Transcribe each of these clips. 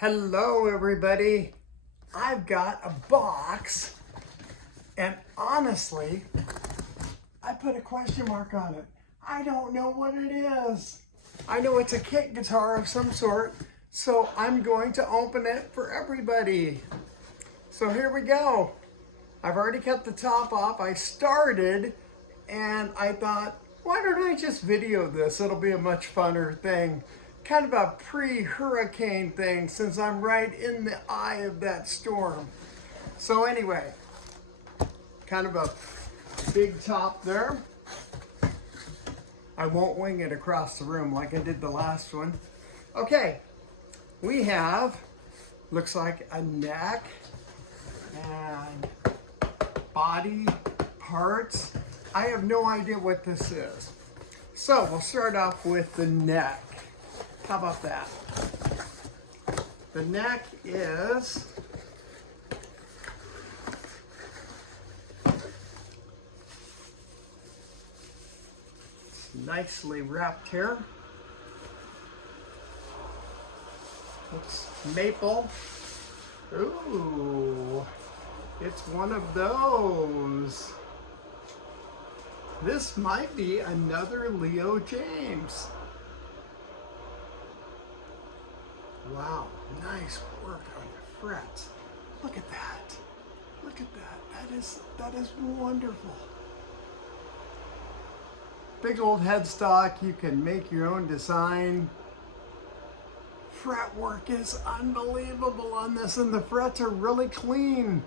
Hello everybody. I've got a box and honestly, I put a question mark on it. I don't know what it is. I know it's a kit guitar of some sort, so I'm going to open it for everybody. So here we go. I've already cut the top off. I started and I thought, why don't I just video this? It'll be a much funner thing. Kind of a pre-hurricane thing since I'm right in the eye of that storm. So anyway, kind of a big top there. I won't wing it across the room like I did the last one. Okay, we have, looks like a neck and body parts. I have no idea what this is. So we'll start off with the neck. How about that? The neck is nicely wrapped here. Looks maple. Ooh, it's one of those. This might be another Leo James. Wow, nice work on the frets. Look at that. Look at that. That is wonderful. Big old headstock. You can make your own design. Fret work is unbelievable on this, and the frets are really clean.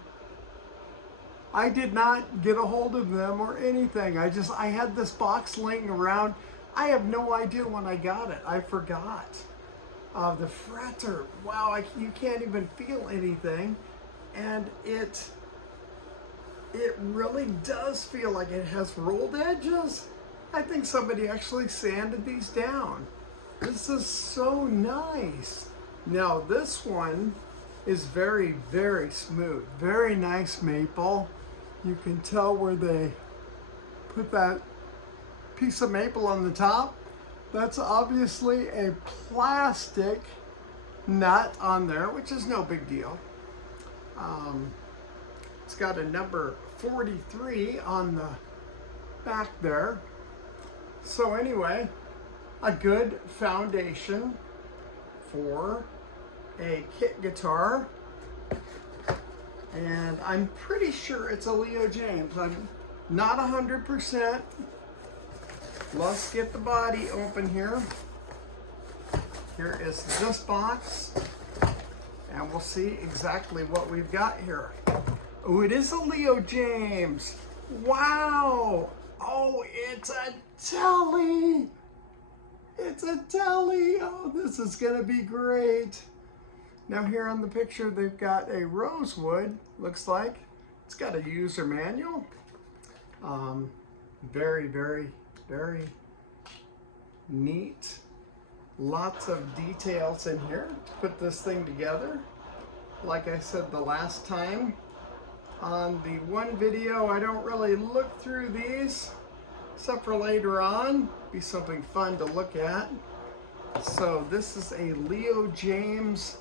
I did not get a hold of them or anything. I had this box laying around. I have no idea when I got it. I forgot. The frets are, wow, you can't even feel anything. And it really does feel like it has rolled edges. I think somebody actually sanded these down. This is so nice. Now this one is very, very smooth. Very nice maple. You can tell where they put that piece of maple on the top. That's obviously a plastic nut on there, which is no big deal. It's got a number 43 on the back there. So anyway, a good foundation for a kit guitar. And I'm pretty sure it's a Leo James. I'm not 100%. Let's get the body open here. Here is this box, and we'll see exactly what we've got here. Oh, it is a Leo James. Wow. Oh, it's a telly. It's a telly. Oh, this is gonna be great. Now here on the picture, they've got a rosewood, looks like. It's got a user manual. Very, very, very neat. Lots of details in here to put this thing together. Like I said the last time, on the one video, I don't really look through these, except for later on. Be something fun to look at. So this is a Leo James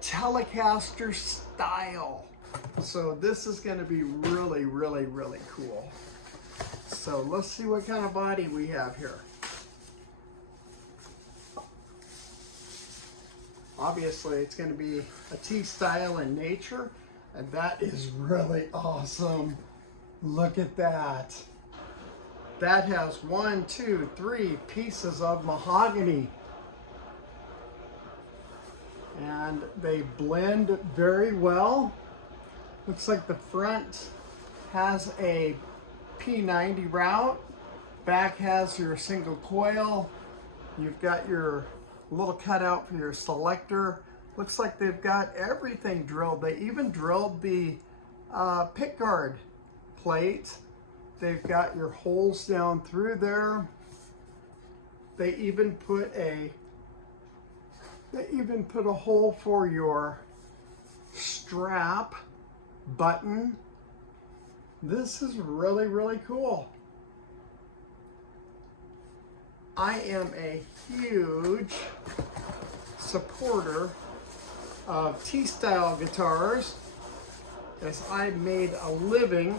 Telecaster style. So this is going to be really, really, really cool. So let's see what kind of body we have here. Obviously it's going to be a T-style in nature, and that is really awesome. Look at that. That has 1, 2, 3 pieces of mahogany. And they blend very well. Looks like the front has a P90 route. Back has your single coil. You've got your little cutout for your selector. Looks like they've got everything drilled. They even drilled the pickguard plate. They've got your holes down through there. They even put a hole for your strap button. This is really, really cool. I am a huge supporter of T-style guitars, as I made a living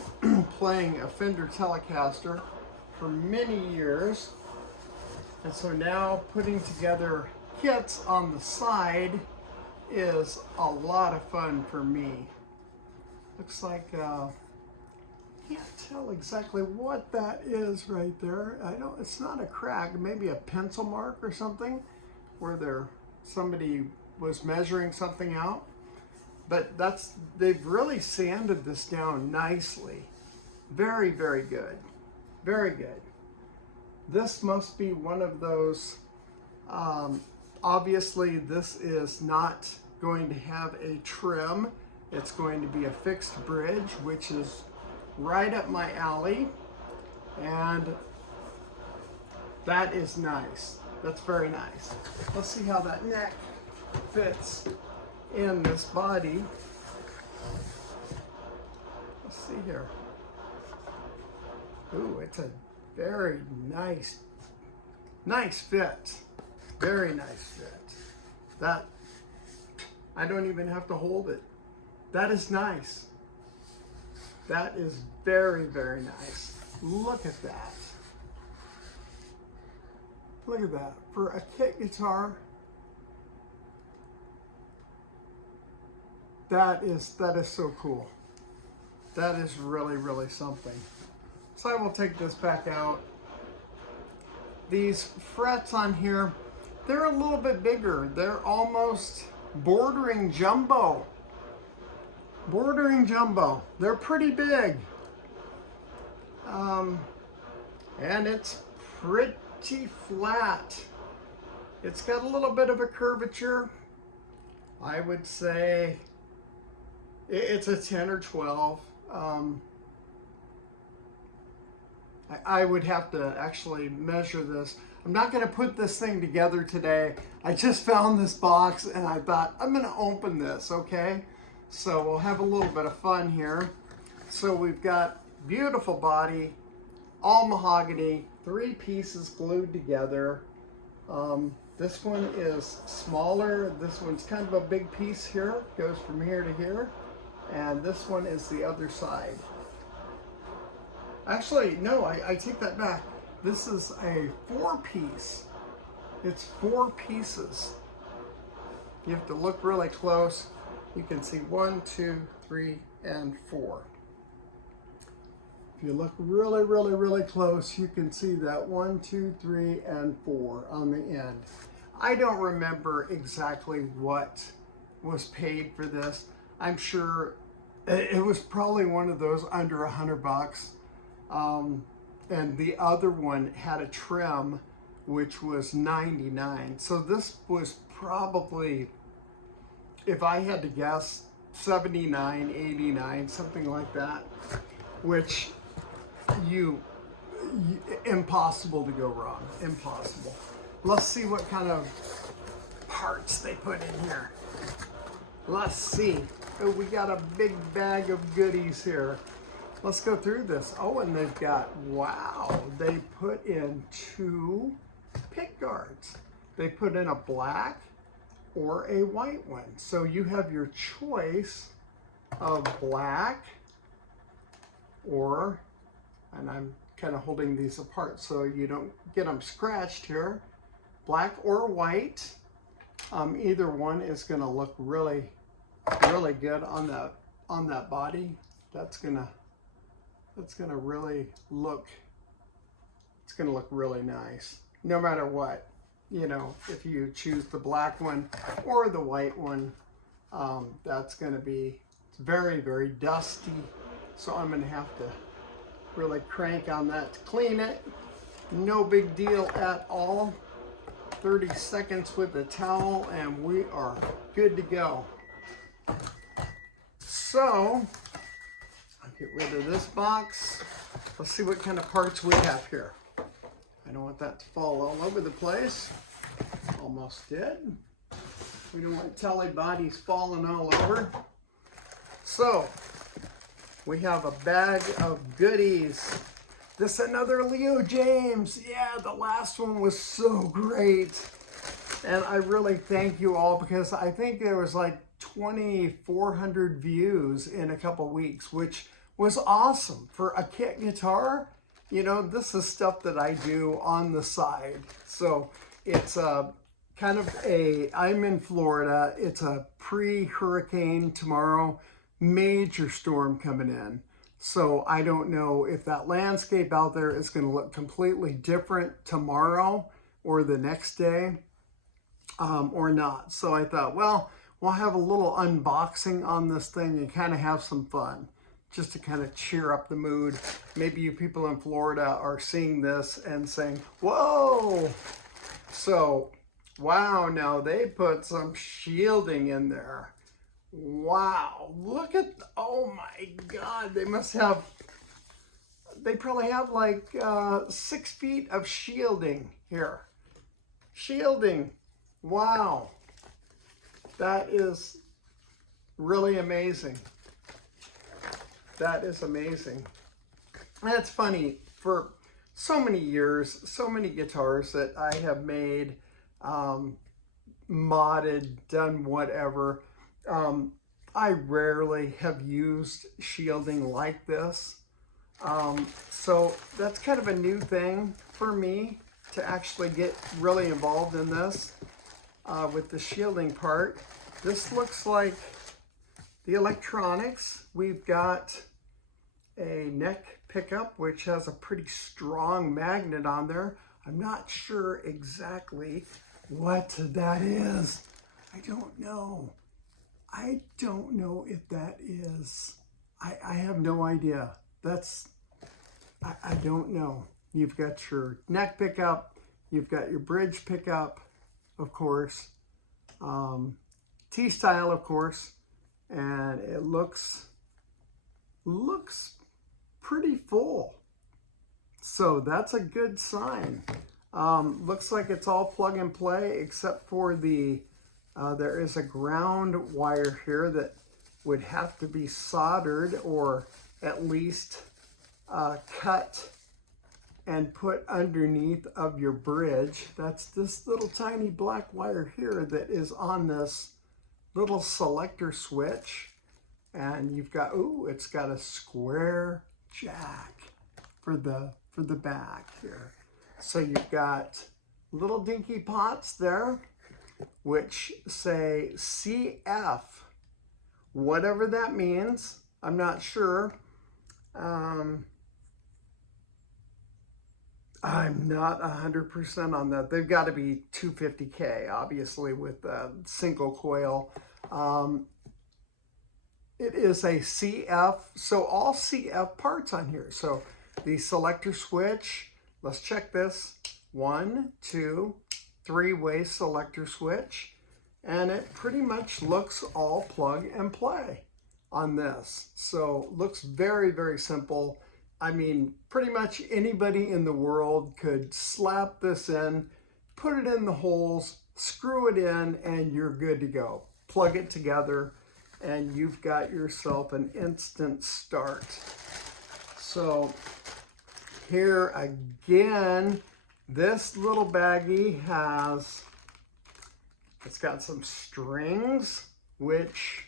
playing a Fender Telecaster for many years. And so now putting together kits on the side is a lot of fun for me. Looks like, can't tell exactly what that is right there. I don't, it's not a crack, maybe a pencil mark or something where somebody was measuring something out. But they've really sanded this down nicely. Very, very good. Very good. This must be one of those, obviously this is not going to have a trim. It's going to be a fixed bridge, which is right up my alley. And that is nice. That's very nice. Let's see how that neck fits in this body. Let's see here. Ooh, it's a very nice fit. Very nice fit. That, I don't even have to hold it. That is nice. That is very, very nice. Look at that. Look at that. For a kit guitar, that is so cool. That is really, really something. So I will take this back out. These frets on here, they're a little bit bigger. They're almost bordering jumbo. Bordering jumbo. They're pretty big. And it's pretty flat. It's got a little bit of a curvature. I would say it's a 10 or 12. I would have to actually measure this. I'm not going to put this thing together today. I just found this box and I thought I'm going to open this, okay? So we'll have a little bit of fun here. So we've got beautiful body, all mahogany, 3 pieces glued together. This one is smaller. This one's kind of a big piece here. Goes from here to here. And this one is the other side. Actually, no, I take that back. This is a 4-piece. It's 4 pieces. You have to look really close. You can see 1, 2, 3, and 4. If you look really, really, really close, you can see that 1, 2, 3, and 4 on the end. I don't remember exactly what was paid for this. I'm sure it was probably one of those under $100. And the other one had a trim, which was $99. So this was probably, if I had to guess, $79, $89, something like that, which impossible to go wrong, impossible. Let's see what kind of parts they put in here. Let's see. Oh, we got a big bag of goodies here. Let's go through this. Oh, and they've got, wow, they put in 2 pick guards. They put in a black or a white one. So you have your choice of black or, and I'm kind of holding these apart so you don't get them scratched here, black or white. Either one is gonna look really, really good on that body. That's gonna really look, it's gonna look really nice, no matter what. You know, if you choose the black one or the white one, that's gonna be very, very dusty. So I'm gonna have to really crank on that to clean it. No big deal at all. 30 seconds with the towel and we are good to go. So, I'll get rid of this box. Let's see what kind of parts we have here. I don't want that to fall all over the place. Almost did. We don't want telly bodies falling all over. So, we have a bag of goodies. This is another Leo James. Yeah, the last one was so great. And I really thank you all, because I think there was like 2,400 views in a couple weeks, which was awesome for a kit guitar. You know, this is stuff that I do on the side. So it's a kind of I'm in Florida. It's a pre-hurricane tomorrow, major storm coming in. So I don't know if that landscape out there is going to look completely different tomorrow or the next day or not. So I thought, well, we'll have a little unboxing on this thing and kind of have some fun, just to kind of cheer up the mood. Maybe you people in Florida are seeing this and saying, whoa. So, wow, now they put some shielding in there. Wow, look at, oh my God, they probably have like 6 feet of shielding here. Shielding, wow, that is really amazing. That is amazing. That's funny, for so many years, so many guitars that I have made, modded, done whatever, I rarely have used shielding like this. So that's kind of a new thing for me to actually get really involved in this with the shielding part. This looks like the electronics. We've got a neck pickup, which has a pretty strong magnet on there. I'm not sure exactly what that is. I don't know. I don't know if that is. I have no idea. I don't know. You've got your neck pickup. You've got your bridge pickup, of course. T-style, of course. And it looks pretty full. So that's a good sign. Looks like it's all plug and play, except for there is a ground wire here that would have to be soldered, or at least cut and put underneath of your bridge. That's this little tiny black wire here that is on this little selector switch. And you've got, ooh, it's got a square jack for the back here. So you've got little dinky pots there, which say CF, whatever that means. I'm not sure. I'm not 100% on that. They've got to be 250K, obviously, with a single coil. It is a CF, so all CF parts on here. So the selector switch, let's check this. 1, 2, 3-way selector switch. And it pretty much looks all plug and play on this. So looks very, very simple. I mean, pretty much anybody in the world could slap this in, put it in the holes, screw it in, and you're good to go. Plug it together, and you've got yourself an instant start. So here again, this little baggie it's got some strings, which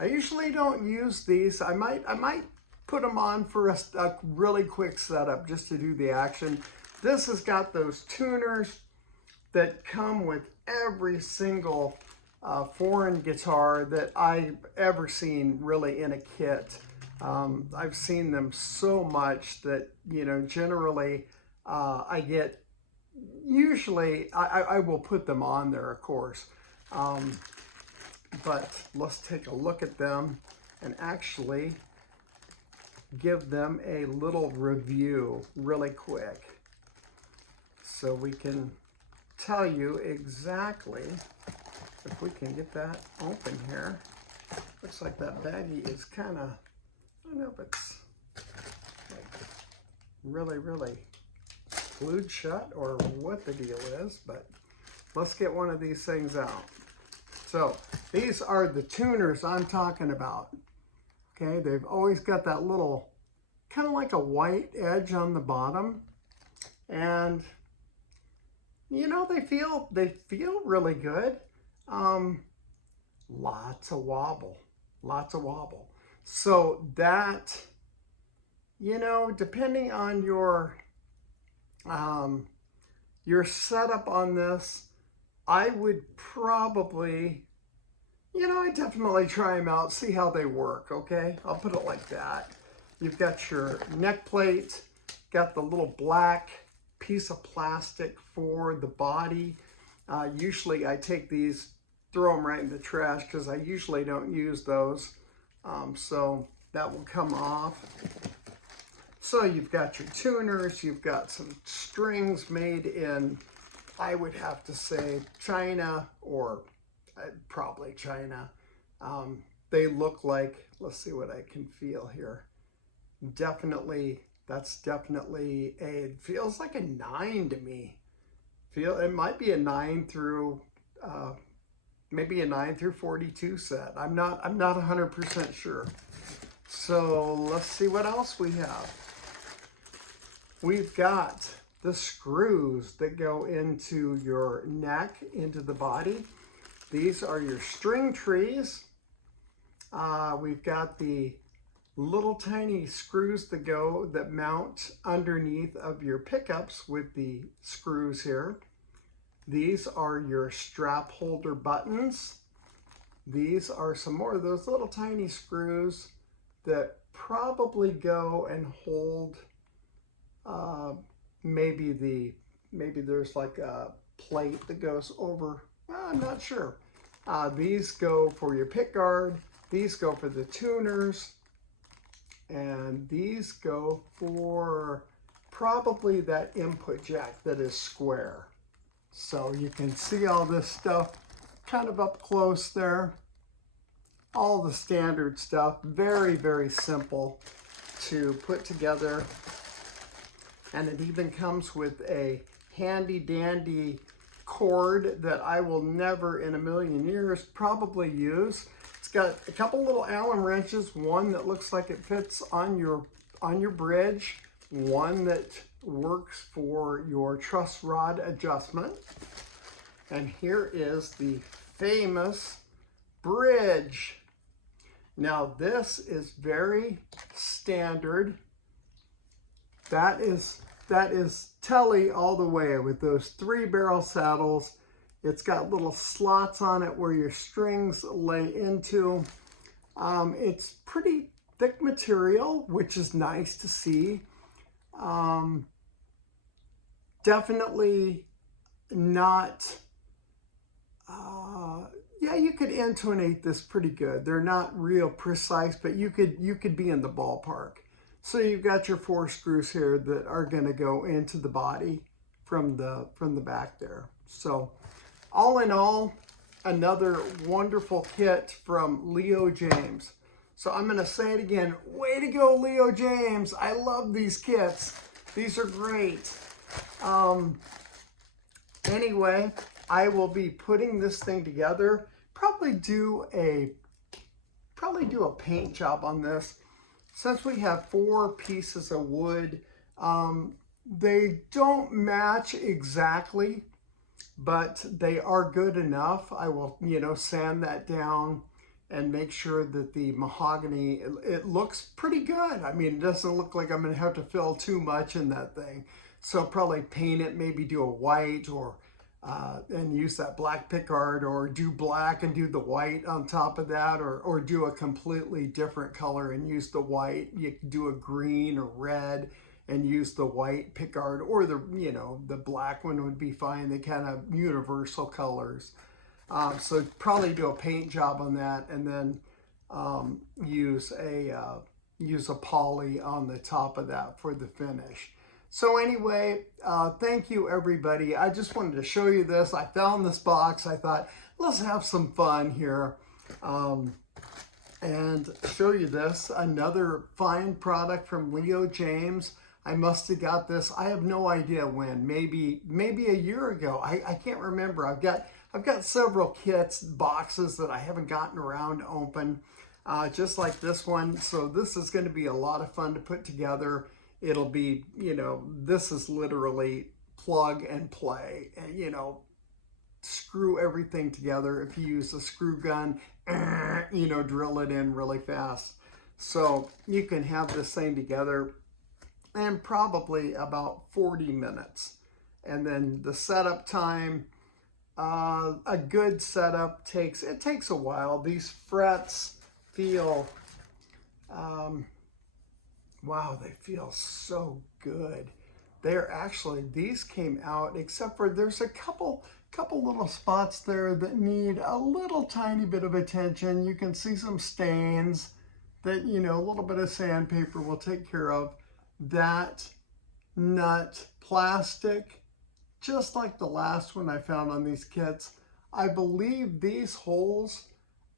I usually don't use these. I might put them on for a really quick setup just to do the action. This has got those tuners that come with every single foreign guitar that I've ever seen really in a kit. I've seen them so much that, you know, generally I get, usually I will put them on there, of course. But let's take a look at them and actually give them a little review really quick, so we can tell you exactly, if we can get that open here. Looks like that baggie is kind of, I don't know if it's like really, really glued shut or what the deal is, but let's get one of these things out. So these are the tuners I'm talking about. Okay, they've always got that little, kind of like a white edge on the bottom. And, you know, they feel really good. Lots of wobble, lots of wobble. So that, you know, depending on your setup on this, I would probably, you know, I definitely try them out, see how they work, okay? I'll put it like that. You've got your neck plate, got the little black piece of plastic for the body. Usually I take these, throw them right in the trash because I usually don't use those. So that will come off. So you've got your tuners, you've got some strings made in, I would have to say, China, or probably China. They look like, let's see what I can feel here. Definitely, that's definitely it feels like a 9 to me. It might be a 9 through, maybe a 9 through 42 set. I'm not 100% sure. So let's see what else we have. We've got the screws that go into your neck, into the body. These are your string trees. We've got the little tiny screws that mount underneath of your pickups with the screws here. These are your strap holder buttons. These are some more of those little tiny screws that probably go and hold maybe there's like a plate that goes over, I'm not sure. These go for your pick guard, these go for the tuners, and these go for probably that input jack that is square. So you can see all this stuff kind of up close there. All the standard stuff, very, very simple to put together. And it even comes with a handy dandy cord that I will never in a million years probably use. It's got a couple little Allen wrenches, one that looks like it fits on your bridge, one that works for your truss rod adjustment. And here is the famous bridge. Now this is very standard. That is Telly all the way with those 3-barrel saddles. It's got little slots on it where your strings lay into. It's pretty thick material, which is nice to see. Definitely not, yeah, you could intonate this pretty good. They're not real precise, but you could be in the ballpark. So you've got your 4 screws here that are going to go into the body from the back there. So all in all, another wonderful kit from Leo James. So I'm going to say it again. Way to go, Leo James. I love these kits. These are great. Anyway, I will be putting this thing together. Probably do a paint job on this. Since we have 4 pieces of wood, they don't match exactly, but they are good enough. I will, you know, sand that down and make sure that the mahogany, it looks pretty good. I mean, it doesn't look like I'm going to have to fill too much in that thing. So I'll probably paint it, maybe do a white or and use that black pickguard, or do black and do the white on top of that, or do a completely different color and use the white. You can do a green or red and use the white pickguard, or the, you know, the black one would be fine. They kind of universal colors. So probably do a paint job on that, and then use a poly on the top of that for the finish. So anyway, thank you everybody. I just wanted to show you this. I found this box. I thought, let's have some fun here and show you this. Another fine product from Leo James. I must have got this, I have no idea when, maybe a year ago. I can't remember. I've got several kits, boxes that I haven't gotten around to open, just like this one. So this is going to be a lot of fun to put together. It'll be, you know, this is literally plug and play, and you know, screw everything together. If you use a screw gun, you know, drill it in really fast. So you can have this thing together in probably about 40 minutes. And then the setup time, a good setup takes a while. These frets feel, wow, they feel so good. They're actually, these came out, except for there's a couple little spots there that need a little tiny bit of attention. You can see some stains that, you know, a little bit of sandpaper will take care of. That nut plastic, just like the last one I found on these kits, I believe these holes,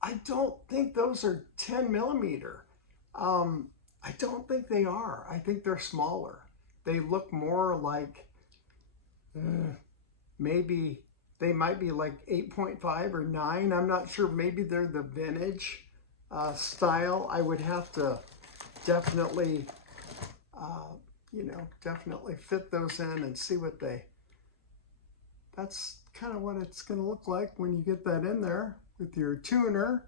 I don't think those are 10 millimeter. I don't think they are. I think they're smaller. They look more like, maybe they might be like 8.5 or 9. I'm not sure. Maybe they're the vintage style. I would have to definitely, you know, definitely fit those in and see what that's kind of what it's going to look like when you get that in there with your tuner.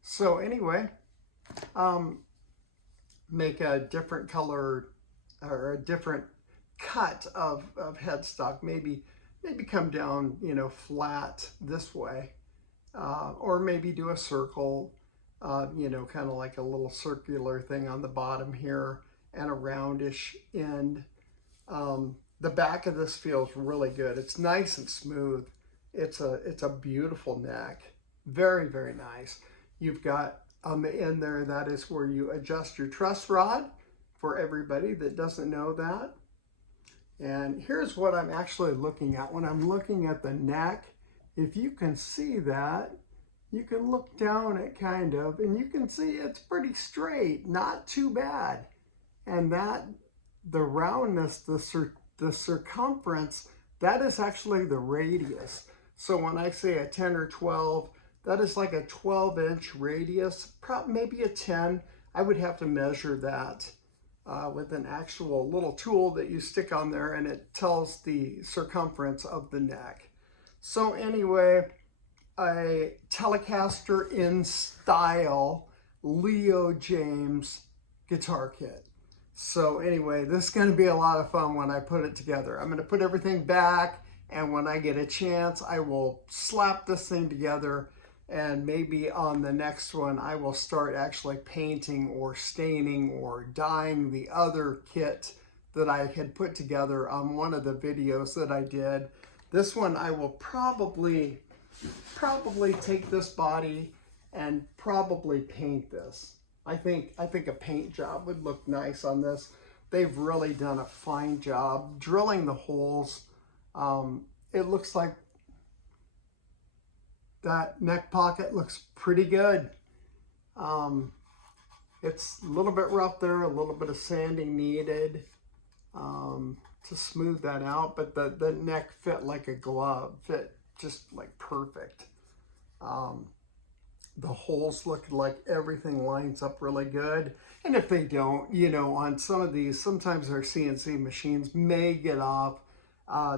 So anyway, make a different color or a different cut of headstock. Maybe come down, you know, flat this way, or maybe do a circle, you know, kind of like a little circular thing on the bottom here and a roundish end. The back of this feels really good. It's nice and smooth. It's a beautiful neck. Very, very nice. You've got on the end there, that is where you adjust your truss rod, for everybody that doesn't know that. And here's what I'm actually looking at. When I'm looking at the neck, if you can see that, you can look down at kind of, and you can see it's pretty straight, not too bad. And that, the roundness, the circumference, that is actually the radius. So when I say a 10 or 12, that is like a 12-inch radius, maybe a 10. I would have to measure that with an actual little tool that you stick on there, and it tells the circumference of the neck. So anyway, a Telecaster in style Leo James guitar kit. So anyway, this is going to be a lot of fun when I put it together. I'm going to put everything back, and when I get a chance, I will slap this thing together, and maybe on the next one, I will start actually painting or staining or dyeing the other kit that I had put together on one of the videos that I did. This one, I will probably take this body and probably paint this. I think a paint job would look nice on this. They've really done a fine job drilling the holes. It looks like that neck pocket looks pretty good. It's a little bit rough there, a little bit of sanding needed to smooth that out, but the neck fit like a glove, fit just like perfect. The holes look like everything lines up really good. And if they don't, you know, on some of these, sometimes our CNC machines may get off,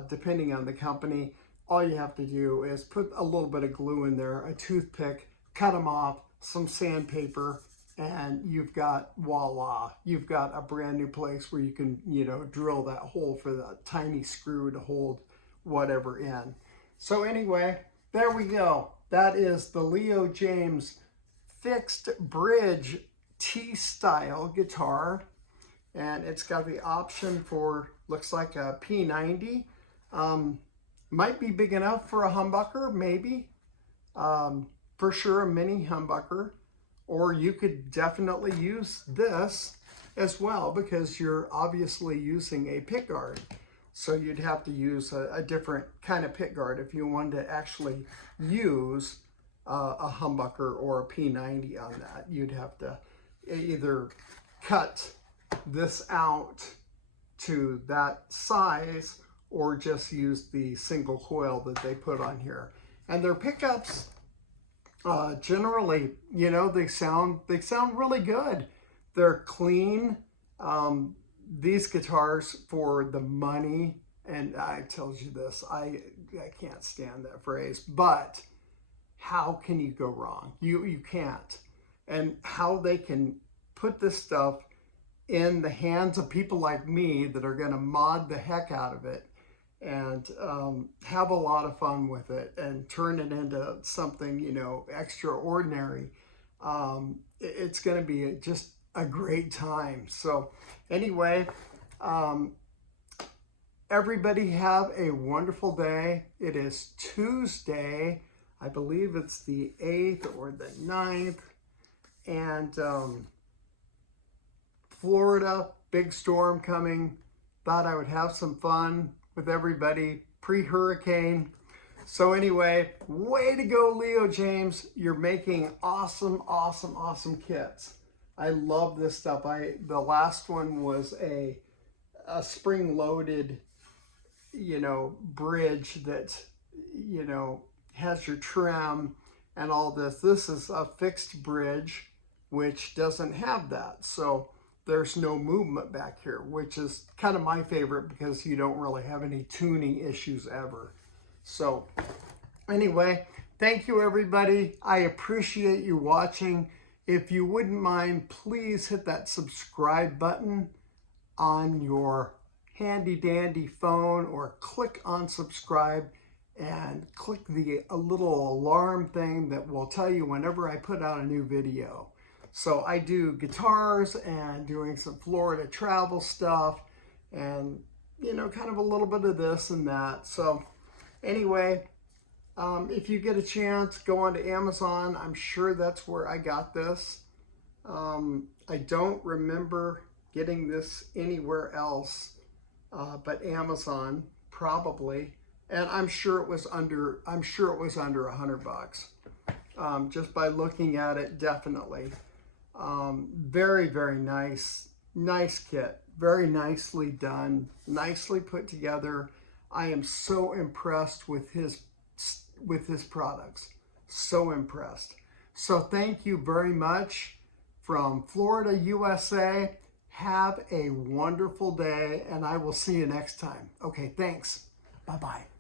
depending on the company. All you have to do is put a little bit of glue in there, a toothpick, cut them off, some sandpaper, and you've got, voila, you've got a brand new place where you can, you know, drill that hole for the tiny screw to hold whatever in. So anyway, there we go. That is the Leo James fixed bridge T-style guitar. And it's got the option for, looks like a P90. Might be big enough for a humbucker, maybe. For sure, a mini humbucker. Or you could definitely use this as well, because you're obviously using a pickguard. So you'd have to use a different kind of pickguard if you wanted to actually use a humbucker or a P90 on that. You'd have to either cut this out to that size or just use the single coil that they put on here. And their pickups, generally, you know, they sound really good. They're clean. These guitars, for the money And I told you this, I can't stand that phrase, but how can you go wrong? You can't. And how they can put this stuff in the hands of people like me that are going to mod the heck out of it and have a lot of fun with it and turn it into something, you know, extraordinary. It's going to be just a great time. So anyway, everybody have a wonderful day. It is Tuesday. I believe it's the 8th or the 9th. And Florida, big storm coming. Thought I would have some fun with everybody pre-hurricane. So anyway, way to go, Leo James. You're making awesome, awesome, awesome kits. I love this stuff. The last one was a spring-loaded, you know, bridge that, you know, has your trim and all this. This is a fixed bridge, which doesn't have that. So there's no movement back here, which is kind of my favorite because you don't really have any tuning issues ever. So anyway, thank you everybody. I appreciate you watching. If you wouldn't mind, please hit that subscribe button on your handy dandy phone or click on subscribe and click the little alarm thing that will tell you whenever I put out a new video. So I do guitars and doing some Florida travel stuff and, you know, kind of a little bit of this and that. So anyway, if you get a chance, go on to Amazon. I'm sure that's where I got this. I don't remember getting this anywhere else but Amazon, probably. And I'm sure it was under $100. Just by looking at it, definitely. Very, very nice kit. Very nicely done, nicely put together. I am so impressed with his products. So impressed. So thank you very much from Florida, USA. Have a wonderful day, and I will see you next time. Okay, thanks. Bye-bye.